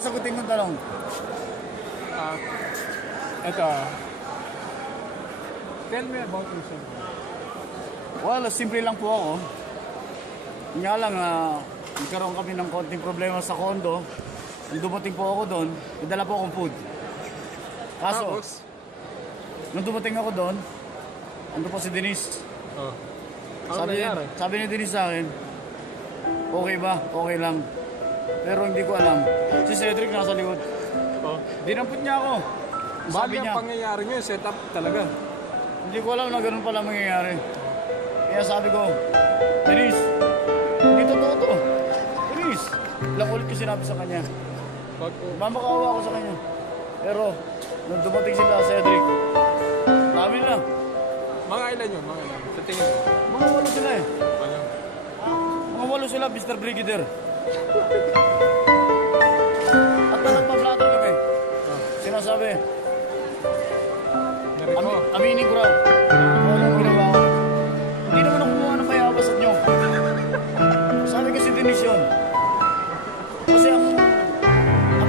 Sagutin kong tanong. Ito. Tell me about yourself. Well, simple lang po ako. Nga lang, nagkaroon kami ng konting problema sa condo. Nung dumating po ako doon, nadala po akong food. Kaso, Tapos? nung dumating ako doon, ando po si Denise. Oh. Ano nangyari? Sabi ni Denise sa akin, okay ba? Okay lang. Pero hindi ko alam. Si Cedric nasa likod. Oh. Dinampot niya ako. Bali Sabi ang niya, pangyayari nyo, setup talaga. hindi ko alam na ganun pala mangyayari. Kaya sabi ko, Denise, hindi totoo to. Denise, ilang ulit ko sinabi sa kanya. Mamakaawa ako sa kanya. Pero, nung dumating sila, Cedric, dami na. Mga ilan yun, mga ilan. Sa tingin mo. Mga walo sila eh. Ano? Mga walo sila, Mr. Brigadier. At nagpa-flatter kami. Sinasabi, Narito. aminin ko raw. Kung anong ginawa ko. Hindi naman ako kumuha ng payabas at nyo. Sabi kasi Denise yun. Kasi ang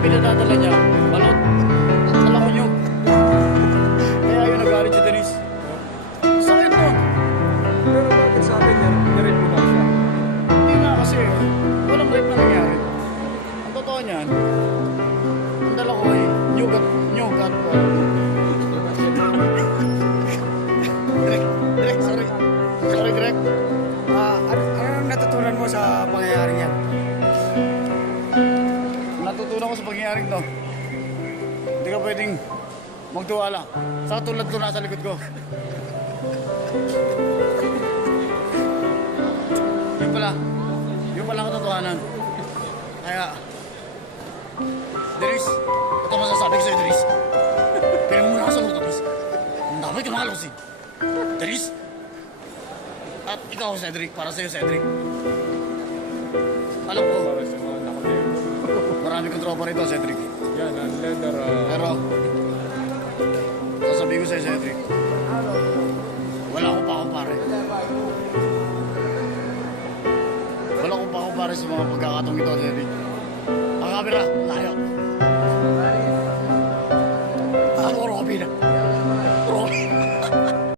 pinadadala niya, balot. Alam ko nyo. Kaya yun nagalit si Denise. Sakit mo. Pero bakit sabi niya, narito mo na siya? Hindi nga kasi, walang rape na nangyari. Ang totoo niyan, ang dala ko ay nyugat. Direk, sorry. Sorry, Direk. Anong natutunan mo sa pangyayari yan? Natutunan ko sa pangyayaring to. Hindi ka pwedeng magtiwala. Sa tulad ko nasa likod ko. Yun pala ang katotohanan. Kaya, Denise, ito masasabi ko sa'yo, Denise. Pero muna ka sa ulo, Denise. Dapat ka makalusin. Denise. At ikaw, Cedric, para sa'yo, Cedric. Alam ko, Para sa mga nakapag. marami kong tropa rito, Cedric. Yan, ang leather. Pero, sasabihin ko sa'yo, Cedric, wala akong pakumpare. Wala akong pakumpare sa mga pagkakataong ito, Cedric. Ang kamera, layo.